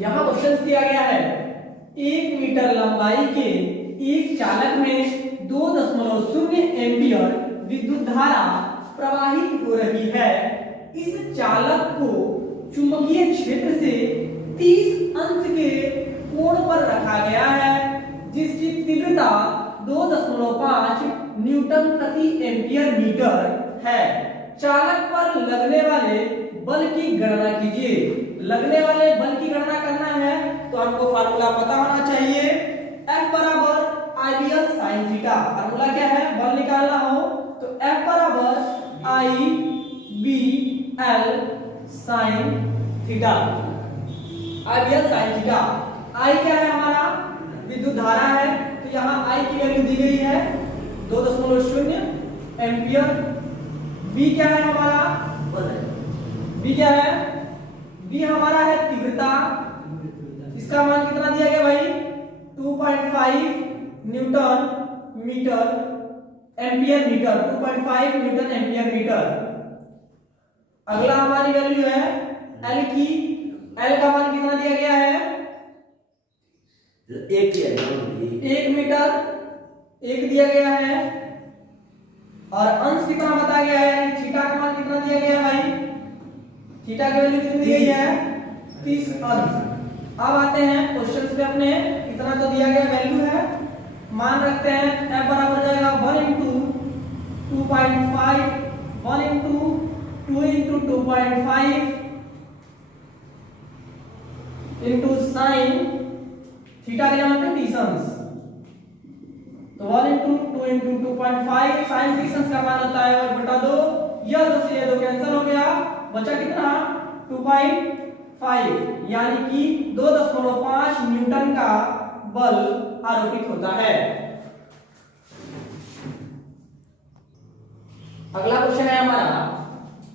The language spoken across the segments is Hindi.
यहाँ क्वेश्चन दिया गया है 1 मीटर लंबाई के एक चालक में 2.0 एम्पियर विद्युत धारा प्रवाहित हो रही है। इस चालक को चुंबकीय क्षेत्र से 30 अंश के कोण पर रखा गया है जिसकी तीव्रता 2.5 न्यूटन प्रति एम्पियर मीटर है। चालक पर लगने वाले बल की गणना कीजिए। लगने वाले बल की गणना करना है तो आपको फार्मूला पता होना चाहिए। F बराबर IBL sin थीटा। फार्मूला क्या है? बल निकालना हो तो F बराबर IBL sin theta. IBL sin theta. I क्या है हमारा? विद्युत धारा है तो यहाँ I की वैल्यू दी गई है 2.0 एम्पियर। B क्या है हमारा? B क्या है? B हमारा है तीव्रता। इसका मान कितना दिया गया भाई? 2.5 newton metre ampere metre. 2.5 newton ampere metre. अगला हमारी वैल्यू है L की। L का मान कितना दिया गया है? 1 मीटर 1 दिया गया है। और अंश कितना बताया गया है? थीटा का मान कितना दिया गया है भाई? थीटा की वैल्यू कितनी दी गई है? 30 अंश। अब आते हैं क्वेश्चंस पे अपने। इतना तो दिया गया वैल्यू है, मान रखते हैं F बराबर हो जाएगा 1 into 2.5 1 into 2 into 2.5 into sin theta के जगह पे 30 अंश। तो 1 into 2 into 2.5 sin 30 अंश का मान होता है 1/2। यह 2 से 2 कैंसिल हो गया, बचा कितना? 2.5 यानी कि 2.5 न्यूटन का बल आरोपित होता है। अगला क्वेश्चन है हमारा,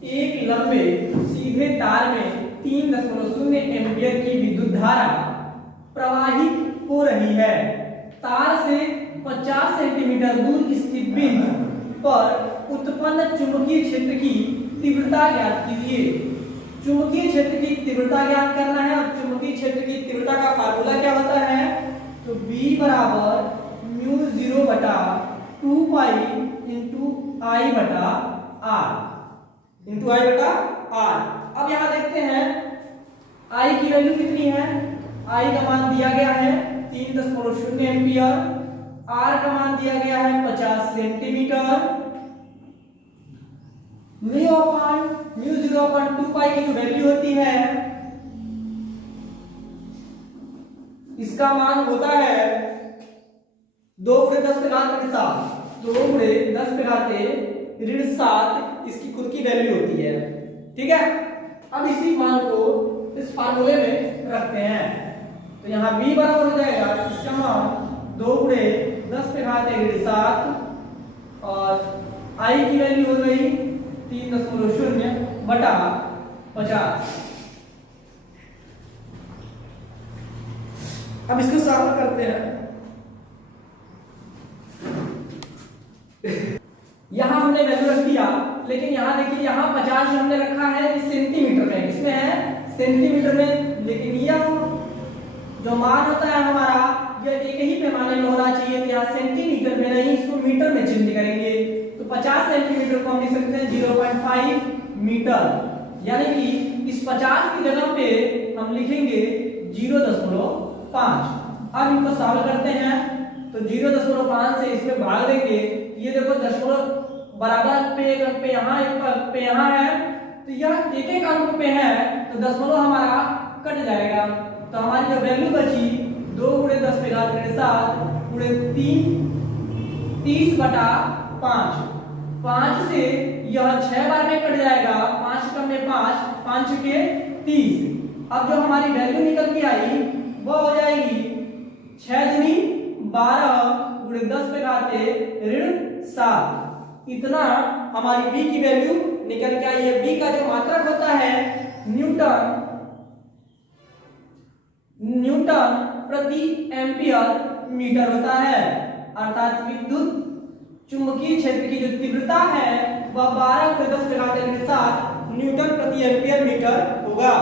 एक लंबे सीधे तार में 3.0 एम्पियर की विद्युत धारा प्रवाहित हो रही है। तार से 50 सेंटीमीटर दूर स्थित बिंदु पर उत्पन्न चुंबकीय क्षेत्र की तीव्रता ज्ञात कीजिए। चुंबकीय क्षेत्र की तीव्रता ज्ञात करना है और चुंबकीय क्षेत्र की तीव्रता का फार्मूला क्या होता है? तो B बराबर μ0 बटा 2 पाई इंटू I बटा R इंटू I बटा R। अब यहां देखते हैं I की वैल्यू कितनी है? I का मान दिया गया है 3.0 एम्पियर। R का मान दिया गया है 50 सेंटीमीटर। μ0/2 पाई की जो वैल्यू होती है इसका मान होता है 2 × 10⁻⁷। 2 × 10⁻⁷ इसकी खुद की वैल्यू होती है। ठीक है, अब इसी मान को इस फार्मूले में रखते हैं तो यहाँ B बराबर हो जाएगा, इसका मान 2 × 10⁻⁷ और I की वैल्यू हो गई 3.0 बटा 50। अब इसको सॉल्व करते हैं। यहां हमने वैल्यू रख दिया, लेकिन यहां देखिए यहां 50 हमने रखा है इस सेंटीमीटर में, इसमें है सेंटीमीटर में, लेकिन यह जो मान होता है हमारा यह एक ही पैमाने में होना चाहिए। तो यहाँ सेंटीमीटर में नहीं, इसको मीटर में चेंज करेंगे तो 50 सेंटीमीटर को हम लिख सकते हैं 0.5 मीटर, यानी कि इस 50 की जगह पे हम लिखेंगे 0.5। अब इनको सॉल्व करते हैं तो 0.5 से इसमें भाग देंगे। ये देखो दशमलव बराबर पे एक अंक पे यहाँ एक अंक पे यहाँ है, तो यह एक एक अंक पे है तो दशमलव हमारा कट जाएगा। तो हमारी जो वैल्यू बची 2 × 10⁻⁷ × 30/5। 5 से यह 6 बार में कट जाएगा, 5 कम में 5, 5 के 30। अब जो हमारी वैल्यू निकल के आई वो हो जाएगी 6 दूनी 12 × 10⁻⁷। इतना हमारी B की वैल्यू निकल के आई है। B का जो मात्रक होता है न्यूटन प्रति एम्पियर मीटर होता है, अर्थात विद्युत चुंबकीय क्षेत्र की जो तीव्रता है वह 12 × 10⁻⁷ न्यूटन प्रति एम्पियर मीटर होगा।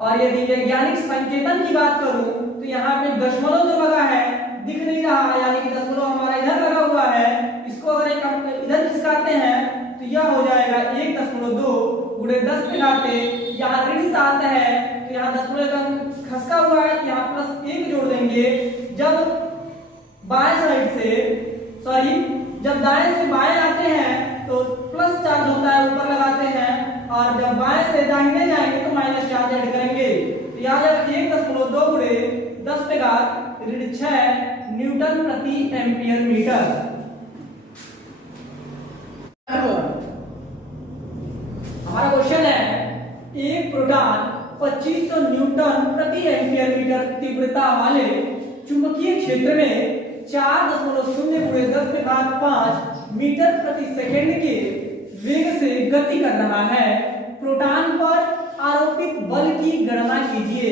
और यदि वैज्ञानिक संकेतन की बात करूं तो यहाँ पे दशमलव जो लगा है दिख नहीं रहा, यानी कि दशमलव हमारा इधर लगा हुआ है, इसको अगर एक इधर खिसकाते हैं तो यह हो जाएगा 1.2 गुणे 10 पे घाते, यहाँ ऋण 7 है तो यहाँ दशमलव का खसका हुआ है, यहाँ प्लस 1 जोड़ देंगे। जब बाएं साइड से जब दाएं से बाएं आते हैं तो प्लस चार्ज होता है, ऊपर लगाते हैं, और जब बाएं से दाहिने जाएंगे तो माइनस चार्ज ऐड करेंगे। तो यहाँ जब 1.2 गुणे 10 पे घात ऋण 6 न्यूटन प्रति एम्पियर मीटर। हमारा क्वेश्चन है एक प्रोटॉन 2500 न्यूटन प्रति एम्पियर मीटर तीव्रता वाले चुंबकीय क्षेत्र में 4.0 गुणे 10 पे घात 5 मीटर प्रति सेकंड के वेग से गति कर रहा है। प्रोटॉन पर आरोपित बल की गणना कीजिए।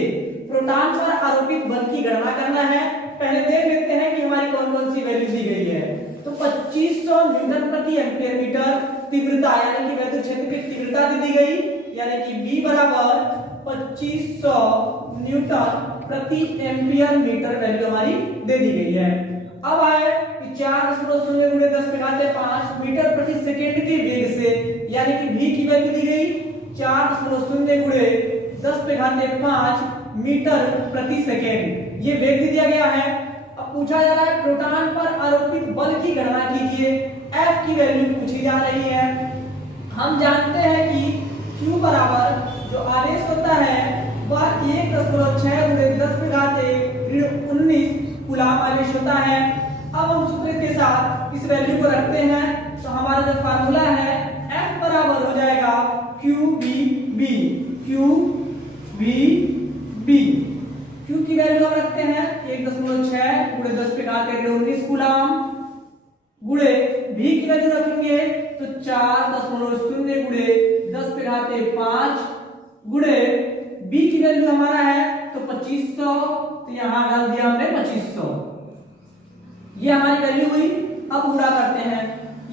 प्रोटॉन पर आरोपित बल की गणना करना है। पहले देख लेते हैं कि हमारी कौन कौन सी वैल्यू दी गई है। तो 2500 न्यूटन प्रति एम्पियर मीटर तीव्रता, यानी कि वैद्युत क्षेत्र की तीव्रता दी गई, यानी कि B बराबर 2500 न्यूटन प्रति एम्पियर मीटर वैल्यू हमारी दे दी गई है। अब आए 4.0 गुणे 10 पे घाते 5 मीटर प्रति सेकंड के वेग से, यानी कि V की वैल्यू दी गई 4.0 गुणे 10 पे घाते 5 मीटर प्रति सेकंड, ये वेग दिया गया है। अब पूछा जा रहा है प्रोटॉन पर आरोपित बल की गणना कीजिए। F की वैल्यू पूछी जा रही है। हम जानते हैं कि Q बराबर जो आवेश होता है वह 1.6 गुणे 10 पे घाते 19 कूलम आवेश होता है। अब हम सूत्र के साथ इस वैल्यू को रखते हैं तो हमारा जो फार्मूला है F बराबर हो जाएगा QVB। Q की वैल्यू हम रखते हैं 1.6 गुणे 10 पे घाते 19 कूलम, गुणे V की वैल्यू रखेंगे तो 4.0 गुणे 10 पे घाते 5 गुणे B की वैल्यू हमारा है तो 2500, तो यहां डाल दिया हमने 2500, ये हमारी वैल्यू हुई। अब गुणा करते हैं,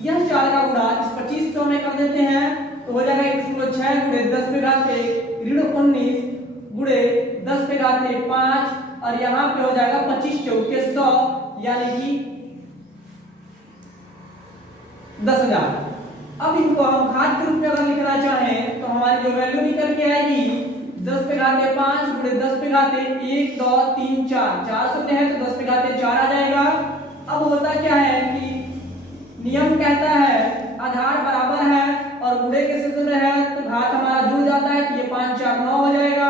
यह 4 का गुणा इस 2500 में कर देते हैं तो हो जाएगा 1.6 गुणे 10 पे घाते 19 गुणे 10 पे घाते 5, और यहाँ पे हो जाएगा 25 चौके 100, यानी कि 10,000। अब इनको हम घात के रूप में अगर लिखना चाहें तो हमारी जो वैल्यू निकल के आएगी 10 पे घाते 5 गुणे 10 पे घाते 1 2 3 4, 4 शून्य है तो 10 पे घाते 4 आ जाएगा। अब होता क्या है कि नियम कहता है आधार बराबर है और गुणे के सूत्र है तो घात हमारा जुड़ जाता है, तो ये 5 4 9 हो जाएगा।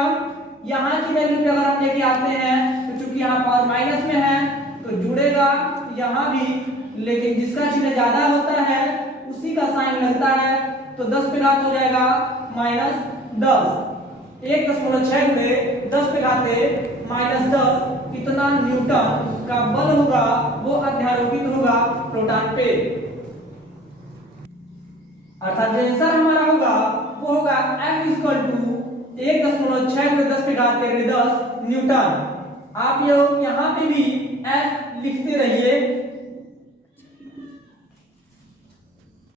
यहाँ की वैल्यू पे अगर हम लेके आते हैं तो चूंकि यहाँ पावर माइनस में है तो जुड़ेगा यहाँ भी, लेकिन जिसका चिन्ह ज्यादा होता है उसी का साइन लगता है, तो 10 पे घात हो जाएगा -10। 1.6 गुणे 10 पे घाते -10 कितना न्यूटन का बल होगा वो अध्यारोपित होगा प्रोटॉन पे। अर्थात जो आंसर हमारा होगा वो होगा F = 1.6 गुणे 10 पे घाते 10 न्यूटन। आप लोग यहाँ पे भी F लिखते रहिए।